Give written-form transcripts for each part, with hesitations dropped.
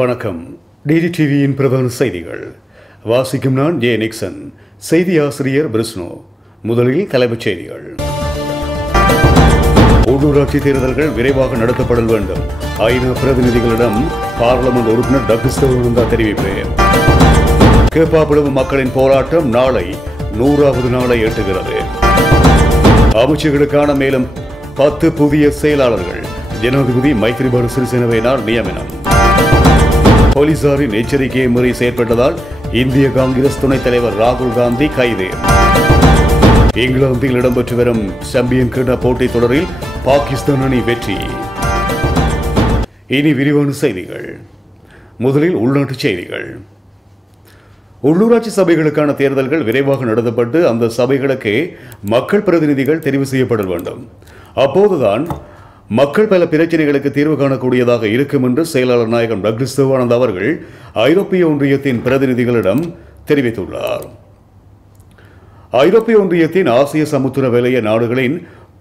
வணக்கம். டிடிடிவியின் பிரதான செய்திகள் வாசிக்கும் நான் ஜே நிக்சன். செய்தி ஆசிரியர் பிரிஸ்னோ. முதலில் தலைப்புச் செய்திகள். உள்ளூராட்சி தேர்தல்கள் விரைவாக நடத்தப்பட வேண்டும். ஐநா பிரதிநிதிகளிடம் பார்லமெண்ட் உறுப்பினர் டக்ளஸ் தெரிவிப்பு. கேப்பாப்பிளவு மக்களின் போராட்டம் நாளை 100வது நாளை எட்டுகிறது. அமைச்சர்களுக்கான மேலும் 10 புதிய செயலாளர்கள் ஜனாதிபதி மைத்ரிபால சிறிசேனவினால் நியமனம். போலீசாரின் எச்சரிக்கையை மீறி செயற்பட்டதால் இந்திய காங்கிரஸ் துணைத் தலைவர் ராகுல் காந்தி கைது. இங்கிலாந்தில் இடம்பெற்று வரும் சாம்பியன் கிண்ண போட்டித் தொடரில் பாகிஸ்தான் அணி வெற்றி. இனி விரிவான செய்திகள். முதலில் உள்நாட்டுச் செய்திகள். உள்ளூராட்சி சபைகளுக்கான தேர்தல்கள் விரைவாக நடத்தப்பட்டு அந்த சபைகளுக்கு மக்கள் பிரதிநிதிகள் தெரிவு செய்யப்பட வேண்டும். அப்போதுதான் மக்கள் பல பிரச்சனைகளுக்கு தீர்வு காணக்கூடியதாக இருக்கும் என்று செயலாளர் நாயகம் டக்ளஸ் தேவானந்தா அவர்கள் ஐரோப்பிய ஒன்றியத்தின் பிரதிநிதிகளிடம் தெரிவித்துள்ளார். ஐரோப்பிய ஒன்றியத்தின் ஆசிய சமுத்திர வலய நாடுகளின்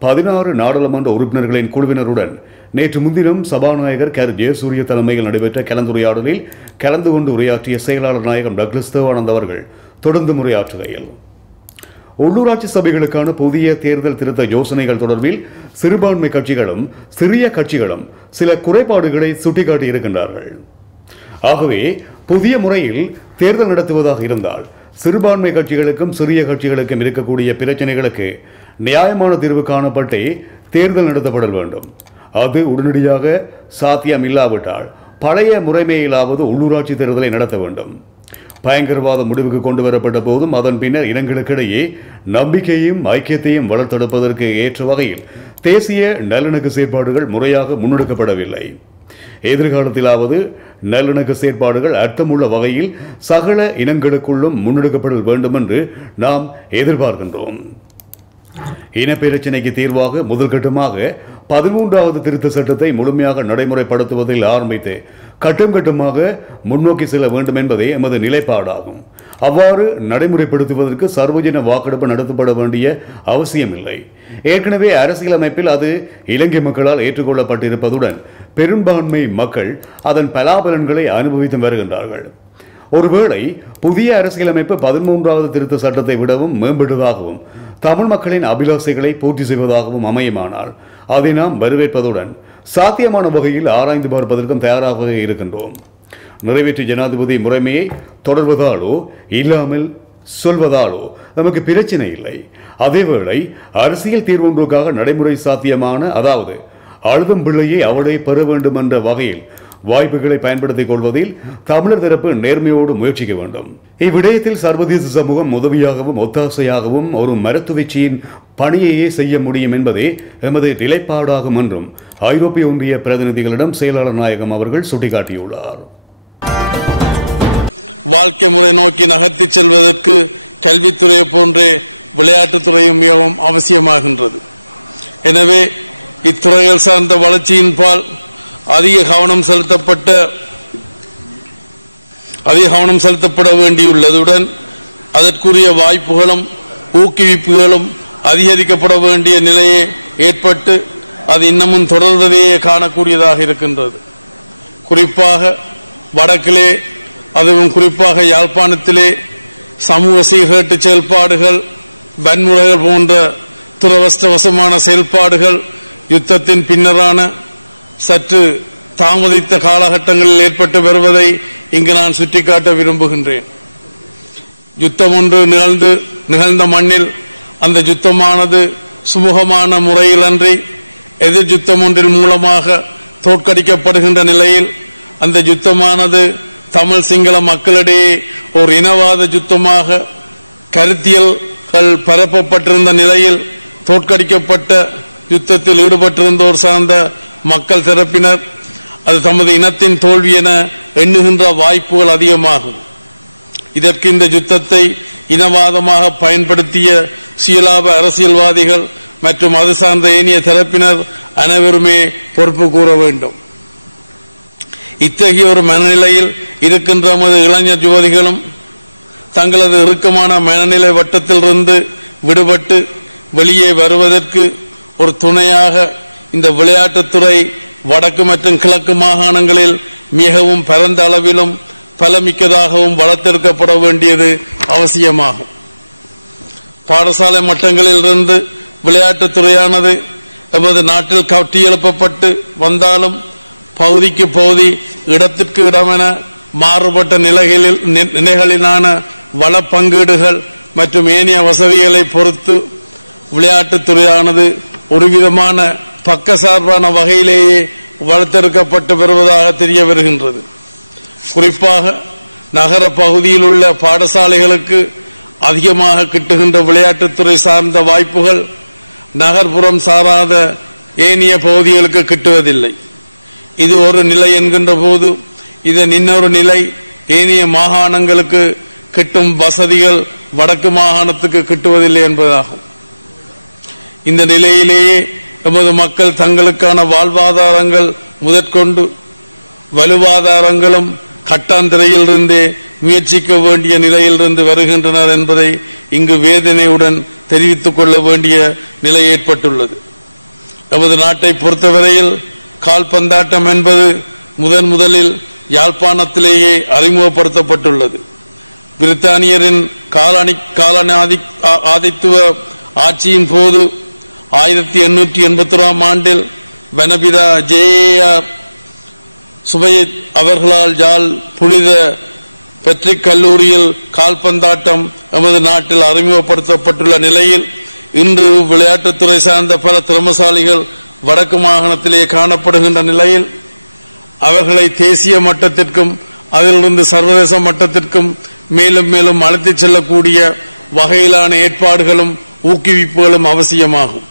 16 நாடாளுமன்ற உறுப்பினர்களின் குழுவினருடன் நேற்று முன்தினம் சபாநாயகர் கர் ஜெயசூரிய தலைமையில் நடைபெற்ற கலந்துரையாடலில் கலந்து கொண்டு உரையாற்றிய செயலாளர் நாயகம் டக்ளஸ் தேவானந்தா அவர்கள் தொடர்ந்து உரையாற்றுகையில் உள்ளூராட்சி சபைகளுக்கான புதிய தேர்தல் திருத்த யோசனைகள் தொடர்பில் சிறுபான்மை கட்சிகளும் சிறிய கட்சிகளும் சில குறைபாடுகளை சுட்டிக்காட்டி இருக்கின்றார்கள். ஆகவே புதிய முறையில் தேர்தல் நடத்துவதாக இருந்தால் சிறுபான்மை கட்சிகளுக்கும் சிறிய கட்சிகளுக்கும் இருக்கக்கூடிய பிரச்சனைகளுக்கு நியாயமான தீர்வு காணப்பட்டே தேர்தல் நடத்தப்பட வேண்டும். அது உடனடியாக சாத்தியம் இல்லாவிட்டால் பழைய முறைமையிலாவது உள்ளூராட்சி தேர்தலை நடத்த வேண்டும். பயங்கரவாத முடிவுக்கு கொண்டு வரப்பட்ட போதும் அதன் பின்னர் இனங்களுக்கிடையே நம்பிக்கையும் ஐக்கியத்தையும் வளர்த்தெடுப்பதற்கு ஏற்ற வகையில் தேசிய நல்லிணக்க செயற்பாடுகள் முறையாக முன்னெடுக்கப்படவில்லை. எதிர்காலத்திலாவது நல்லிணக்க செயற்பாடுகள் அர்த்தமுள்ள வகையில் சகல இனங்களுக்குள்ளும் முன்னெடுக்கப்பட வேண்டும் என்று நாம் எதிர்பார்க்கின்றோம். இனப்பிரச்சினைக்கு தீர்வாக முதல் கட்டமாக 13வது திருத்த சட்டத்தை முழுமையாக நடைமுறைப்படுத்துவதில் ஆரம்பித்து கட்டம் கட்டமாக முன்னோக்கி செல்ல வேண்டும் என்பதே எமது நிலைப்பாடாகும். அவ்வாறு நடைமுறைப்படுத்துவதற்கு சர்வஜன வாக்கெடுப்பு நடத்தப்பட வேண்டிய அவசியமில்லை. ஏற்கனவே அரசியலமைப்பில் அது இலங்கை மக்களால் ஏற்றுக்கொள்ளப்பட்டிருப்பதுடன் பெரும்பான்மை மக்கள் அதன் பலாபலன்களை அனுபவித்து வருகின்றார்கள். ஒருவேளை புதிய அரசியலமைப்பு 13வது திருத்த சட்டத்தை விடவும் மேம்பட்டதாகவும் தமிழ் மக்களின் அபிலாசைகளை பூர்த்தி செய்வதாகவும் அமையுமானால் அதை நாம் வரவேற்பதுடன் சாத்தியமான வகையில் ஆராய்ந்து பார்ப்பதற்கும் தயாராக இருக்கின்றோம். நிறைவேற்று ஜனாதிபதி முறைமையை தொடர்வதாலோ இல்லாமல் சொல்வதாலோ நமக்கு பிரச்சனை இல்லை. அதேவேளை அரசியல் தீர்வொன்றுக்காக நடைமுறை சாத்தியமான, அதாவது அழுதும் பிள்ளையை அவளை பெற வேண்டும் என்ற வகையில் வாய்ப்புகளை பயன்படுத்திக் கொள்வதில் தமிழர் தரப்பு நேர்மையோடு முயற்சிக்க வேண்டும். இவ்விடயத்தில் சர்வதேச சமூகம் உதவியாகவும் ஒத்தாசையாகவும் ஒரு மருத்துவச்சியின் பணியையே செய்ய முடியும் என்பதே எமது நிலைப்பாடாகும் என்றும் ஐரோப்பிய ஒன்றிய பிரதிநிதிகளிடம் செயலாளர் நாயகம் அவர்கள் சுட்டிக்காட்டியுள்ளார். வாழ்க்கை முறை நோக்கி நகர்த்தி செல்வதற்கு கல்வித்துறையை போன்றே விளையாட்டுத்துறையும் மிகவும் அவசியமாகின்றது. எனவே இத்துறைகள் சார்ந்த வளர்ச்சியின் பால் அதிக கவனம் செலுத்தப்பட வேண்டியுள்ளதுடன் அதற்குரிய வாய்ப்புகளும் ஊக்குவிப்புகளும் அதிகரிக்கப்பட வேண்டிய நிலையே ஏற்பட்டு அது இன்னமும் தொடர்வதையே காணக்கூடியதாக இருக்கின்றது. குறிப்பாக வடக்கிலே, அதுவும் குறிப்பாக யாழ்ப்பாணத்திலே சமூக சீர்கேட்டு செயல்பாடுகள், வன்முறைகள் போன்ற துரவஷ்டவசமான செயல்பாடுகள் யுத்தத்தின் பின்னரான சற்று தாமதித்த காலகட்டங்களில் ஏற்பட்டு வருவதை இங்கு நான் சுட்டிக்காட்ட விரும்புகின்றேன். யுத்தம் ஒன்று நிகழ்ந்த மண்ணில் அந்த யுத்தமானது சுமூகமான முறையில் அன்றி எதிர் யுத்தம் ஒன்றின் மூலமாக தோற்கடிக்கப்படுகின்ற நிலையில் அந்த யுத்தமானது தமிழ் சிங்கள மக்களிடையே ஒரு இனவாத யுத்தமாக கருத்தியல்கள் பரப்பப்பட்டிருந்த நிலையில் தோற்கடிக்கப்பட்ட யுத்தத்தில் ஈடுபட்டிருந்தோர் சார்ந்த மக்கள் தரப்பினர் அது தமது இனத்தின் தோல்வி என எண்ணுகின்ற வாய்ப்புகள் அதிகமாகும். இதற்கு இந்த யுத்தத்தை இனவாதமாக பயன்படுத்திய சுயலாப அரசியல்வாதிகள் மற்றும் அது சார்ந்த ஏனைய தரப்பினர் அனைவருமே பொறுப்பு கூற வேண்டும். இத்தகைய ஒரு மனநிலையில் இருக்கின்ற நமது இளைஞர் யுவதிகளும் தங்களது இறுக்கமான மனநிலை வட்டத்திலிருந்து விடுபட்டு வெளியே வருவதற்கு ஒரு துணையாக இந்த விளையாட்டுத்துறை வடக்கு மற்றும் கிழக்கு மாகாணங்களில் மிகவும் பரந்த அளவிலும் பலமிக்கதாகவும் வளர்த்தெடுக்கப்பட வேண்டியது அவசியமாகும். பாடசாலை மட்டங்களிலிருந்து விளையாட்டுத் துறையானது நமது நாட்டில் கட்டியெழுப்பப்பட்டு வந்தாலும் பகுதிக்கு பகுதி இடத்திற்கு இடமென மாறுபட்ட நிலைகளிலான வள பங்கீடுகள் மற்றும் ஏனைய வசதிகளை பொறுத்து விளையாட்டுத் துறையானது ஒருவிதமான பக்கசார்பான வகையிலேயே வளர்த்தெடுக்கப்பட்டு வருவதாக தெரிய வருகின்றது. குறிப்பாக நகர பகுதியில் உள்ள பாடசாலைகளுக்கு அதிகமாக கிட்டுகின்ற விளையாட்டுத்துறை சார்ந்த வாய்ப்புகள் நகர்ப்புறம் சாராத ஏனைய பகுதிகளுக்கு கிட்டுவதில்லை. இது ஒரு நிலை என்கின்ற போது இதன் இன்னொரு நிலை ஏனைய மாகாணங்களுக்கு கிட்டும் வசதிகள் வடக்கு மாகாணத்துக்கு கிட்டுவதில்லை என்பதாகும். இந்த நிலையிலேயே எமது மக்கள் தங்களுக்கான வாழ்வாதாரங்கள் முதற்கொண்டு வலுவாதாரங்களும் கட்டாந்திரையிலிருந்தே முயற்சிக்க வேண்டிய நிலையிலிருந்து வருகின்றனர் என்பதை இங்கு வேதனையுடன் தெரிவித்துக் கொள்ள வேண்டிய நிலை ஏற்பட்டுள்ளது. நமது நாட்டை பொறுத்தவரையில் கால்பந்தாட்டம் என்பது முதலில் யாழ்ப்பாணத்திலேயே அறிமுகப்படுத்தப்பட்டுள்ளது. பிரித்தானியரின் காலனி ஆதித்துவ ஆட்சியின் போது 1881 ஆண்டில் வனபிதா ஜே.ஆர். சுபைத் அவர்களால் யாழ் புனித பெட்ரிக் கல்லூரியில் கால்பந்தாட்டம் நமது நாட்டில் அறிமுகப்படுத்தப்பட்டுள்ள நிலையில் இன்று விளையாட்டுத்துறை சார்ந்த பல திறமசாலிகள் வடக்கு மாகாணத்திலே காணப்படுகின்ற நிலையில் அவர்களை தேசிய மட்டத்திற்கும் அதிலிருந்து சர்வதேச மட்டத்திற்கும் மேலும் மேலும் அழைத்துச் செல்லக்கூடிய வகையிலான ஏற்பாடுகளும் ஊக்குவிப்புகளும் அவசியமாகும்.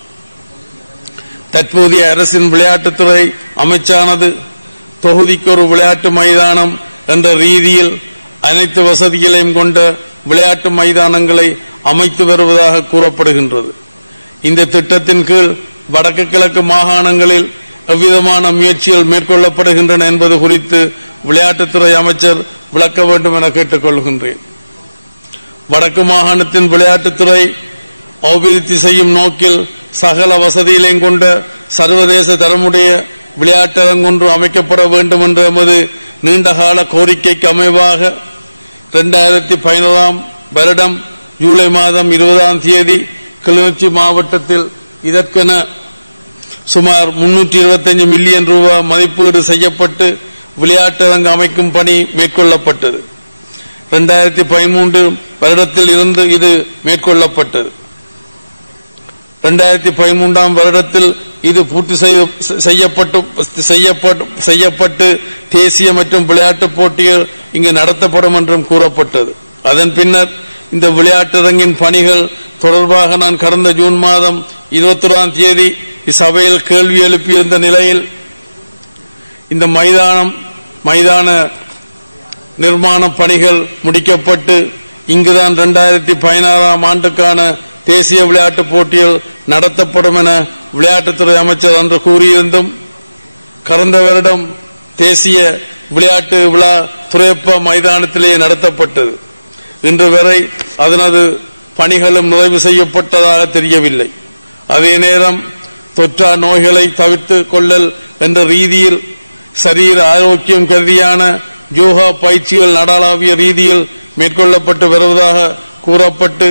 தற்போதைய அரசின் விளையாட்டுத்துறை அமைச்சானது தொகுதிக்கு ஒரு விளையாட்டு மைதானம் என்ற ரீதியில் அனைத்து வசதிகளையும் கொண்ட விளையாட்டு மைதானங்களை அமைத்து வருவதாக கூறப்படுகின்றது. இந்த திட்டத்தின் கீழ் வடக்கு கிழக்கு மாகாணங்களில் எவ்விதமான முயற்சிகள் மேற்கொள்ளப்படுகின்றன என்பது குறித்து விளையாட்டுத்துறை அமைச்சர் விளக்க வேண்டும் என கேட்டுக்கொள்கின்றேன். வடக்கு மாகாணத்தின் விளையாட்டுத்துறை அபிவிருத்தி செய்யும் நோக்கில் சகல வசதிகளையும் கொண்ட சர்வதேச தரமுடைய விளையாட்டரங்கொன்று அமைக்கப்பட வேண்டும் என்ற எமது நீண்டகால கோரிக்கைக்கு அமைவாக 2011 வருடம் ஜூலை மாதம் 20 கிளிநொச்சி மாவட்டத்தில் இதற்கென சுமார் 325 மில்லியன் ரூபாய் மதிப்பீடு செய்யப்பட்டு விளையாட்டரங்கு அமைக்கும் பணி மேற்கொள்ளப்பட்டது. 2013 வருடத்தில் இருந்து இது மேற்கொள்ளப்பட்டது. 2013 வருடத்தில் இது பூர்த்தி செய்யப்பட்டு தேசிய மற்றும் விளையாட்டு போட்டிகள் இங்கு நடத்தப்படும் என்றும் கூறப்பட்டது. அதன் பின்னர் இந்த விளையாட்டரங்கின் பணிகள் தொடர்பாக நான் கடந்த ஜூன் மாதம் 21 இச்சபையில் கேள்வி எழுப்பியிருந்த நிலையில் இந்த மைதான நிர்மாண பணிகள் முடிக்கப்பட்டு இங்குதான் 2016 ஆண்டுக்கான தேசிய விளையாட்டு போட்டிகள் நடத்தப்படும் என விளையாட்டுத்துறை அமைச்சர் அன்று கூறியிருந்தும் கடந்த வருடம் தேசிய விளையாட்டு விழா துறைப்ப மைதானத்திலே நடத்தப்பட்டது. இன்று வரை அதனது பணிகளும் நிறைவு செய்யப்பட்டதாக தெரியவில்லை. அதே நேரம் தொற்றா நோய்களை தவிர்த்து கொள்ளல் என்ற ரீதியில் சரீர ஆரோக்கியம் கருதியான யோகா பயிற்சிகள் நாடளாவிய ரீதியில் மேற்கொள்ளப்பட்டு வருவதாக கூறப்பட்டு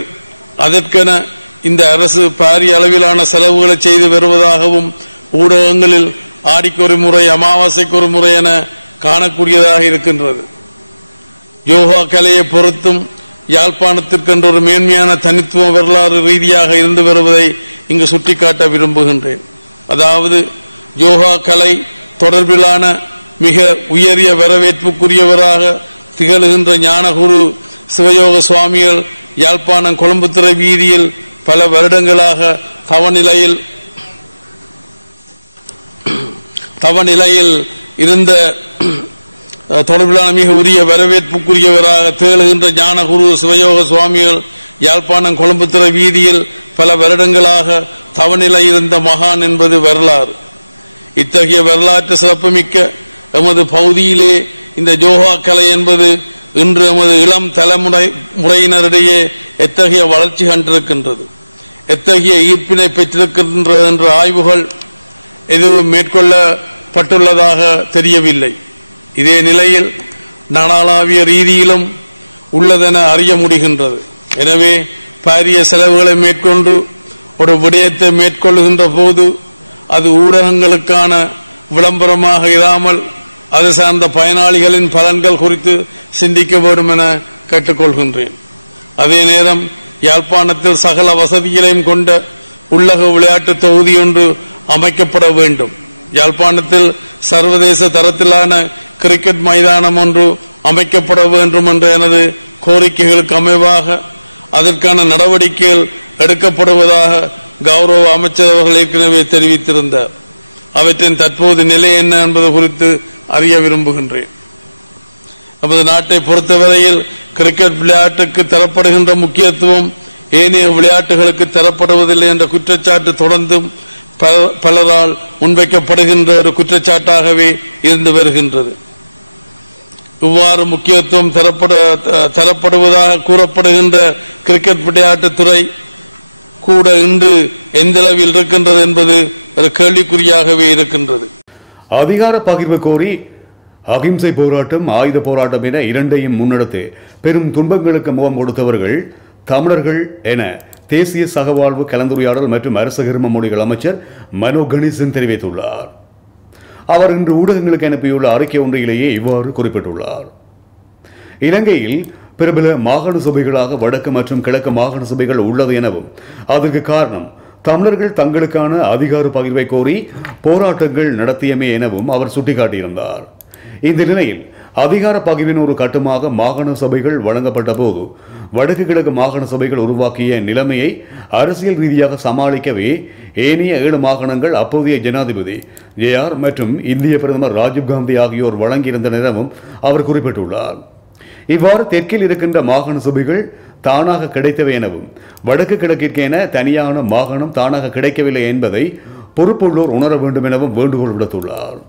அதற்கென இந்த அரசு பாரிய அளவிலான செலவுகளை செய்து வருவதாகவும் ஊடகங்களில் ஆடிக்கொரு முறை அமாவாசைக்கு ஒரு முறை என காணக்கூடியதாக இருக்கின்றது. யோகா கலையை பொறுத்தும் யாழ்ப்பாணத்திற்கென்ற ஒரு மேன்மையான தனித்துவ வரலாறு ரீதியாக இருந்து வருவதை இங்கு சுட்டிக்காட்ட விரும்புகின்றேன். அதாவது யோகா கலை தொடர்பிலான மிக உயரிய வரவேற்புக்குரியவராக திகழ்கின்ற ஞானகுரு சிவயோக சுவாமிகள் யாழ்ப்பாணம் கொழும்புத்துறை வீதியில் பல வருடங்களாக தவநிலையில் இருந்த தொடர்பிலான மிக உரிய வரவேற்புக்குரியவராக திகழ்கின்ற ஞானகுரு சிவயோக சுவாமிகள் யாழ்ப்பாணம் கொழும்புத்துறை வீதியில் பல வருடங்களாக தவநிலை இருந்த மகான் என்பது வரலாறு. இத்தகைய வரலாற்று சிறப்புமிக்க எமது பகுதியிலே இந்த யோகா கலை என்பது இன்று எமது இளம் தலைமுறையினரிடையே எத்தகைய வளர்ச்சி கண்டிருக்கின்றது, எத்தகைய ஈர்ப்பினை பெற்றிருக்கின்றது என்ற ஆய்வுகள் எதுவும் மேற்கொள்ளப்பட்டுள்ளதாக தெரியவில்லை. இதே நிலையில் நாடாளாவிய ரீதியிலும் உள்ளதென அறிய முடிகின்றது. எனவே பாரிய செலவுகளை மேற்கொண்டு ஒரு விடயத்தை மேற்கொள்ளுகின்ற போது அது ஊடகங்களுக்கான விளம்பரமாக இராமல் அது சார்ந்த பயனாளிகளின் பலன்கள் குறித்து சிந்திக்க வேண்டும் என கேட்டுக்கொள்கின்றேன். அதே நேரம் யாழ்ப்பாணத்தில் சகல வசதிகளையும் கொண்ட உள்ளக விளையாட்டு தொகுதி ஒன்று அமைக்கப்பட வேண்டும். யாழ்ப்பாணத்தில் சர்வதேச தரத்திலான கிரிக்கெட் மைதானம் ஒன்று அமைக்கப்பட வேண்டும் என்ற எனது கோரிக்கைகளுக்கு அமைவாக அதற்கான நடவடிக்கைகள் எடுக்கப்படுவதாக கௌரவ அமைச்சர் அவர்கள் ஏற்கனவே தெரிவித்திருந்தார். அவற்றின் தற்போது நிலை என்ன என்பது குறித்து அறிய விரும்புகின்றேன். நமது நாட்டை பொறுத்தவரையில் கிரிக்கெட் விளையாட்டுக்கு தரப்படுகின்ற முக்கியத்துவம் ஏனைய விளையாட்டுகளுக்கு தரப்படுவதில்லை என்ற குற்றச்சாட்டு தொடர்ந்தும் பலரால் முன்வைக்கப்படுகின்ற ஒரு குற்றச்சாட்டாகவே இருந்து வருகின்றது. இவ்வாறு முக்கியத்துவம் தரப்படுவதாக கூறப்படுகின்ற கிரிக்கெட் விளையாட்டுத்துறை கூட இன்று எந்தளவில் இருக்கின்றது என்பது ஒரு கேள்விக்குறியாகவே இருக்கின்றது. அதிகார பகிர்வு கோரி அகிம்சை போராட்டம், ஆயுத போராட்டம் என இரண்டையும் முன்னெடுத்து பெரும் துன்பங்களுக்கு முகம் கொடுத்தவர்கள் தமிழர்கள் என தேசிய சகவாழ்வு கலந்துரையாடல் மற்றும் அரச கரும மொழிகள் அமைச்சர் மனோ கணேசன் தெரிவித்துள்ளார். அவர் இன்று ஊடகங்களுக்கு அனுப்பியுள்ள அறிக்கை ஒன்றிலேயே இவ்வாறு குறிப்பிட்டுள்ளார். இலங்கையில் பிரபல மாகாண சபைகளாக வடக்கு மற்றும் கிழக்கு மாகாண சபைகள் உள்ளது எனவும் அதற்கு காரணம் தமிழர்கள் தங்களுக்கான அதிகார பகிர்வை கோரி போராட்டங்கள் நடத்தியமே எனவும் அவர் சுட்டிக்காட்டியிருந்தார். இந்த நிலையில் அதிகார பகிர்வின் ஒரு கட்டமாக மாகாண சபைகள் வழங்கப்பட்ட போது வடக்கு கிழக்கு மாகாண சபைகள் உருவாக்கிய நிலைமையை அரசியல் ரீதியாக சமாளிக்கவே ஏனைய 7 மாகாணங்கள் அப்போதைய ஜனாதிபதி JR மற்றும் இந்திய பிரதமர் ராஜீவ்காந்தி ஆகியோர் வழங்கியிருந்தனர் எனவும் அவர் குறிப்பிட்டுள்ளார். இவ்வாறு தெற்கில் இருக்கின்ற மாகாண சபைகள் தானாக கிடைத்தவை எனவும் வடக்கு கிழக்கிற்கென தனியான மாகாணம் தானாக கிடைக்கவில்லை என்பதை பொறுப்புள்ளோர் உணர வேண்டும் எனவும் வேண்டுகோள் விடுத்துள்ளார்.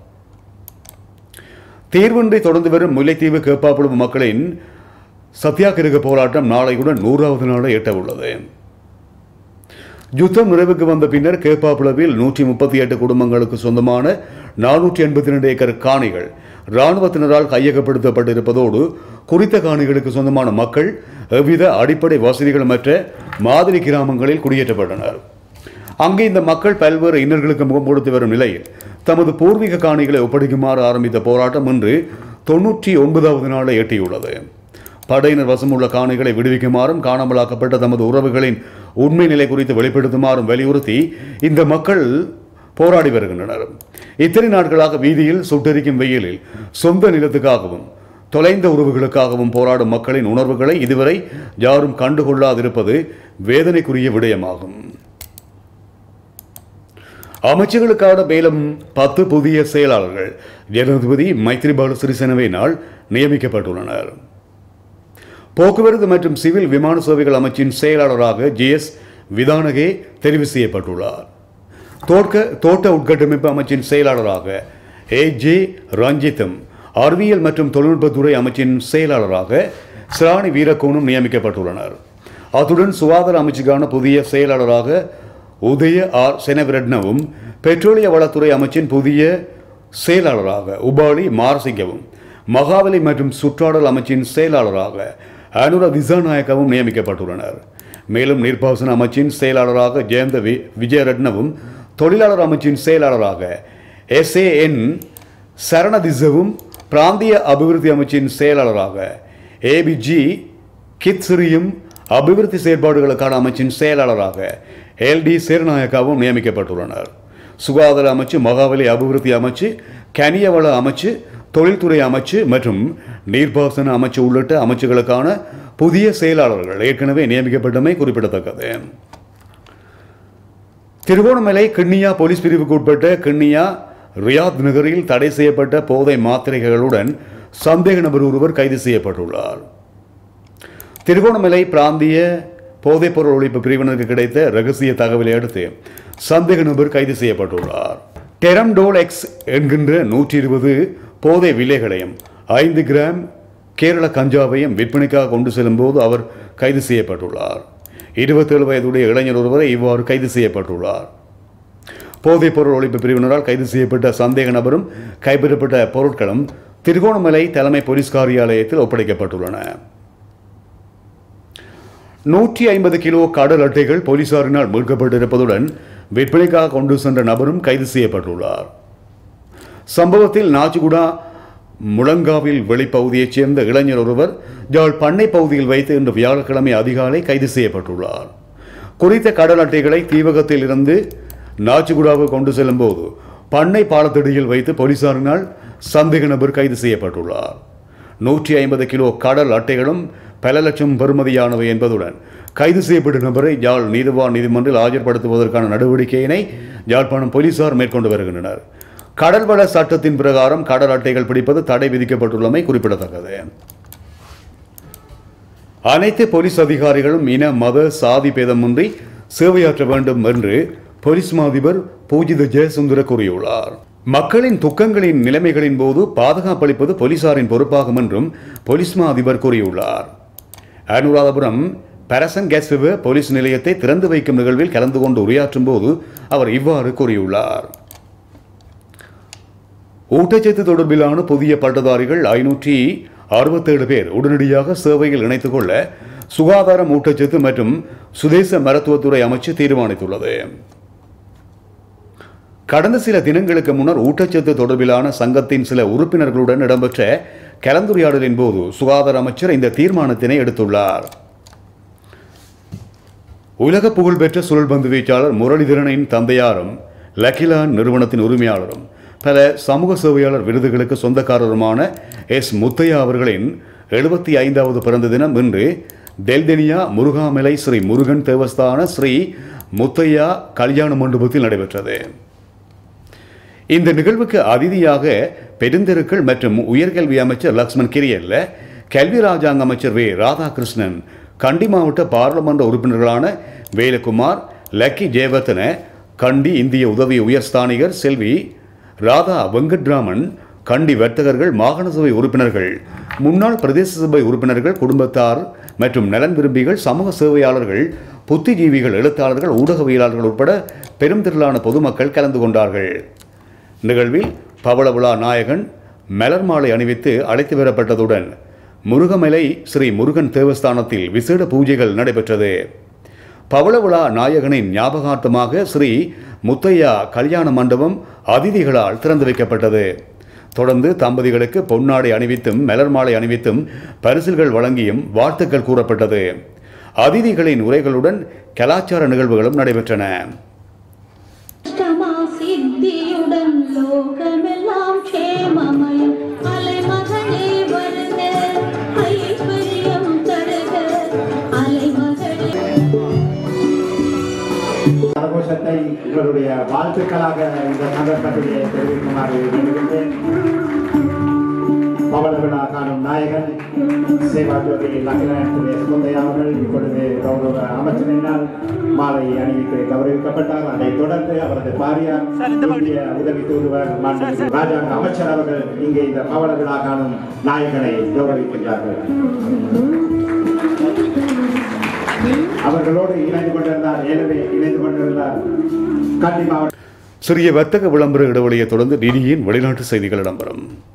தீர்வின்றி தொடர்ந்து வரும் முல்லைத்தீவு கேப்பாப்புலவு மக்களின் சத்தியாகிரக போராட்டம் நாளையுடன் 100வது நாளை எட்ட உள்ளது. யுத்தம் நிறைவுக்கு வந்த பின்னர் கேப்பாப்புலவில் 138 குடும்பங்களுக்கு சொந்தமான 482 ஏக்கர் காணிகள் இராணுவத்தினரால் கையகப்படுத்தப்பட்டிருப்பதோடு குறித்த காணிகளுக்கு சொந்தமான மக்கள் எவ்வித அடிப்படை வசதிகள் மற்ற மாதிரி கிராமங்களில் குடியேற்றப்பட்டனர். அங்கே இந்த மக்கள் பல்வேறு இன்னல்களுக்கு முகம் கொடுத்து வரும் நிலையில் தமது பூர்வீக காணிகளை ஒப்படைக்குமாறு ஆரம்பித்த போராட்டம் இன்று 99வது நாளை எட்டியுள்ளது. படையினர் வசமுள்ள காணிகளை விடுவிக்குமாறும் காணாமலாக்கப்பட்ட தமது உறவுகளின் உண்மை நிலை குறித்து வெளிப்படுத்துமாறும் வலியுறுத்தி இந்த மக்கள் போராடி வருகின்றனர். இத்தனை நாட்களாக வீதியில் சுட்டெரிக்கும் வெயிலில் சொந்த நிலத்துக்காகவும் தொலைந்த உறவுகளுக்காகவும் போராடும் மக்களின் உணர்வுகளை இதுவரை யாரும் கண்டுகொள்ளாதிருப்பது வேதனைக்குரிய விடயமாகும். அமைச்சர்களுக்கான மேலும் 10 புதிய செயலாளர்கள் ஜனாதிபதி மைத்ரிபால சிறிசேனவினால் நியமிக்கப்பட்டுள்ளனர். போக்குவரத்து மற்றும் சிவில் விமான சேவைகள் அமைச்சின் செயலாளராக JS விதானகே தெரிவு செய்யப்பட்டுள்ளார். தோட்ட உட்கட்டமைப்பு அமைச்சின் செயலாளராக AJ ரஞ்சித்தும், அறிவியல் மற்றும் தொழில்நுட்பத்துறை அமைச்சின் செயலாளராக சிராணி வீரக்கோனும் நியமிக்கப்பட்டுள்ளனர். அத்துடன் சுகாதார அமைச்சுக்கான புதிய செயலாளராக உதய R செனவிரட்னவும், பெட்ரோலிய வளத்துறை அமைச்சின் புதிய செயலாளராக உபாலி மாரசிங்கவும், மகாவலி மற்றும் சுற்றாடல் அமைச்சின் செயலாளராக அனுர திசாநாயக்கவும் நியமிக்கப்பட்டுள்ளனர். மேலும் நீர்ப்பாசன அமைச்சின் செயலாளராக ஜெயந்த விஜயரட்னவும், தொழிலாளர் அமைச்சின் செயலாளராக SAN சரணதிசவும், பிராந்திய அபிவிருத்தி அமைச்சின் செயலாளராக ABG கித்சிரியும், அபிவிருத்தி செயற்பாடுகளுக்கான அமைச்சின் செயலாளராக LD சேரநாயக்காவும் நியமிக்கப்பட்டுள்ளனர். சுகாதார அமைச்சு, மகாவலி அபிவிருத்தி அமைச்சு, கனியவள அமைச்சு, தொழில்துறை அமைச்சு மற்றும் நீர்ப்பாசன அமைச்சு உள்ளிட்ட அமைச்சுகளுக்கான புதிய செயலாளர்கள் ஏற்கனவே நியமிக்கப்பட்டமை குறிப்பிடத்தக்கது. திருகோணமலை கிண்ணியா போலீஸ் பிரிவுக்கு உட்பட்ட கிண்ணியா ரியாத் நகரில் தடை செய்யப்பட்ட போதை மாத்திரைகளுடன் சந்தேக நபர் ஒருவர் கைது செய்யப்பட்டுள்ளார். திருகோணமலை பிராந்திய போதைப்பொருள் ஒழிப்பு பிரிவினருக்கு கிடைத்த ரகசிய தகவலை அடுத்து சந்தேக நபர் கைது செய்யப்பட்டுள்ளார். டெரம்டோல் எக்ஸ் என்கின்ற 120 போதை விலைகளையும் 5 கிராம் கேரள கஞ்சாவையும் விற்பனைக்காக கொண்டு செல்லும் போது அவர் கைது செய்யப்பட்டுள்ளார். 27 வயதுடைய இளைஞர் ஒருவரை இவ்வாறு கைது செய்யப்பட்டுள்ளார். போதைப்பொருள் ஒழிப்பு பிரிவினரால் கைது செய்யப்பட்ட சந்தேக நபரும் கைப்பற்றப்பட்ட பொருட்களும் திருகோணமலை தலைமை போலீஸ் காரியாலயத்தில் ஒப்படைக்கப்பட்டுள்ளன. 150 கிலோ கடல் அட்டைகள் போலீசாரினால் மீட்கப்பட்டிருப்பதுடன் விற்பனைக்காக கொண்டு சென்ற நபரும் கைது செய்யப்பட்டுள்ளார். சம்பவத்தில் நாச்சிகுடா முழங்காவில் வெளிப்பகுதியைச் சேர்ந்த இளைஞர் ஒருவர் யாழ் பண்ணை பகுதியில் வைத்து இன்று வியாழக்கிழமை அதிகாலை கைது செய்யப்பட்டுள்ளார். குறித்த கடல் அட்டைகளை தீவகத்தில் இருந்து நாச்சிகுடாவுக்கு கொண்டு செல்லும் போது பண்ணை பாலத்தடியில் வைத்து போலீசாரினால் சந்தேக நபர் கைது செய்யப்பட்டுள்ளார். 150 கிலோ கடல் அட்டைகளும் பல லட்சம் பெறுமதியானவை என்பதுடன் கைது செய்யப்பட்ட நபரை யாழ் நீதிவான் நீதிமன்றில் ஆஜர்படுத்துவதற்கான நடவடிக்கையினை யாழ்ப்பாணம் போலீசார் மேற்கொண்டு வருகின்றனர். கடல்வள சட்டத்தின் பிரகாரம் கடல் அட்டைகள் பிடிப்பது தடை விதிக்கப்பட்டுள்ளமை குறிப்பிடத்தக்கது. அனைத்து போலீஸ் அதிகாரிகளும் இன மத சாதி பேதமின்றி சேவையாற்ற வேண்டும் என்று போலீஸ் மாதிபர் பூஜித ஜெயசுந்தர கூறியுள்ளார். மக்களின் துக்கங்களின் நிலைமைகளின் போது பாதுகாப்பளிப்பது போலீசாரின் பொறுப்பாகும் என்றும் போலீஸ் மாதிபர் கூறியுள்ளார். அனுராதபுரம் பரசங்கேஸ்வ போலீஸ் நிலையத்தை திறந்து வைக்கும் நிகழ்வில் கலந்து கொண்டு உரையாற்றும் போது அவர் இவ்வாறு கூறியுள்ளார். ஊட்டச்சத்து தொடர்பிலான புதிய பட்டதாரிகள் 567 பேர் உடனடியாக சேவையில் இணைத்துக் கொள்ள சுகாதாரம் ஊட்டச்சத்து மற்றும் சுதேச மருத்துவத்துறை அமைச்சு தீர்மானித்துள்ளது. கடந்த சில தினங்களுக்கு முன்னர் ஊட்டச்சத்து தொடர்பிலான சங்கத்தின் சில உறுப்பினர்களுடன் இடம்பெற்ற கலந்துரையாடலின் போது சுகாதார அமைச்சர் இந்த தீர்மானத்தினை எடுத்துள்ளார். உலக புகழ்பெற்ற சுழல்பந்து வீச்சாளர் முரளிதரனின் தந்தையாரும் லக்கிலான் நிறுவனத்தின் உரிமையாளரும் பல சமூக சேவையாளர் விருதுகளுக்கு சொந்தக்காரருமான எஸ் முத்தையா அவர்களின் 75வது பிறந்த தினம் இன்று தெல்தெனியா முருகாமலை ஸ்ரீ முருகன் தேவஸ்தான ஸ்ரீ முத்தையா கல்யாண மண்டபத்தில் நடைபெற்றது. இந்த நிகழ்வுக்கு அதிதியாக பெருந்தெருக்கள் மற்றும் உயர்கல்வி அமைச்சர் லக்ஷ்மண் கிரியல்ல, கல்வி ராஜாங்க அமைச்சர் வே ராதாகிருஷ்ணன், கண்டி மாவட்ட பாராளுமன்ற உறுப்பினர்களான வேலகுமார், லக்கி ஜெயவர்தன, கண்டி இந்திய உதவி உயர்ஸ்தானிகர் செல்வி ராதா வெங்கட்ராமன், கண்டி வர்த்தகர்கள், மாகாண சபை உறுப்பினர்கள், முன்னாள் பிரதேச சபை உறுப்பினர்கள், குடும்பத்தார் மற்றும் நலன் விரும்பிகள், சமூக சேவையாளர்கள், புத்திஜீவிகள், எழுத்தாளர்கள், ஊடகவியலாளர்கள் உட்பட பெரும் திரளான பொதுமக்கள் கலந்து கொண்டார்கள். நிகழ்வில் பவளவிழா நாயகன் மலர் மாலை அணிவித்து அழைத்து வரப்பட்டதுடன் முருகமலை ஸ்ரீ முருகன் தேவஸ்தானத்தில் விசேட பூஜைகள் நடைபெற்றது. பவளவிழா நாயகனின் ஞாபகார்த்தமாக ஸ்ரீ முத்தையா கல்யாண மண்டபம் அதிதிகளால் திறந்து வைக்கப்பட்டது. தொடர்ந்து தம்பதிகளுக்கு பொன்னாடை அணிவித்தும் மலர் மாலை அணிவித்தும் பரிசில்கள் வழங்கியும் வாழ்த்துக்கள் கூறப்பட்டது. அதிதிகளின் உரைகளுடன் கலாச்சார நிகழ்வுகளும் நடைபெற்றன. சந்தோஷத்தை உங்களுடைய வாழ்த்துக்களாக இந்த சந்தர்ப்பத்திலே தெரிவிக்குமாறு வேண்டுகின்றேன். பவளவிழா காணும் நாயகன் சேவா ஜோதி லக்கிலான் முத்தையா அவர்கள் இப்பொழுது கௌரவ அமைச்சரினால் மாலை அணிவித்து கௌரவிக்கப்பட்டார். அதைத் தொடர்ந்து அவரது பாரியார் இந்திய உதவி தூதுவர் ராஜாங்க அமைச்சர் அவர்கள் இங்கே இந்த பவளவிழா காணும் நாயகனை கௌரவிக்கின்றார்கள். அவர்களோடு இணைந்து கொண்டிருந்தார் கண்டி மாவட்ட சிறிய வர்த்தக விளம்பர இடைவெளியை தொடர்ந்து டிடியின் வெளிநாட்டு செய்திகள் இடம்பெறும்.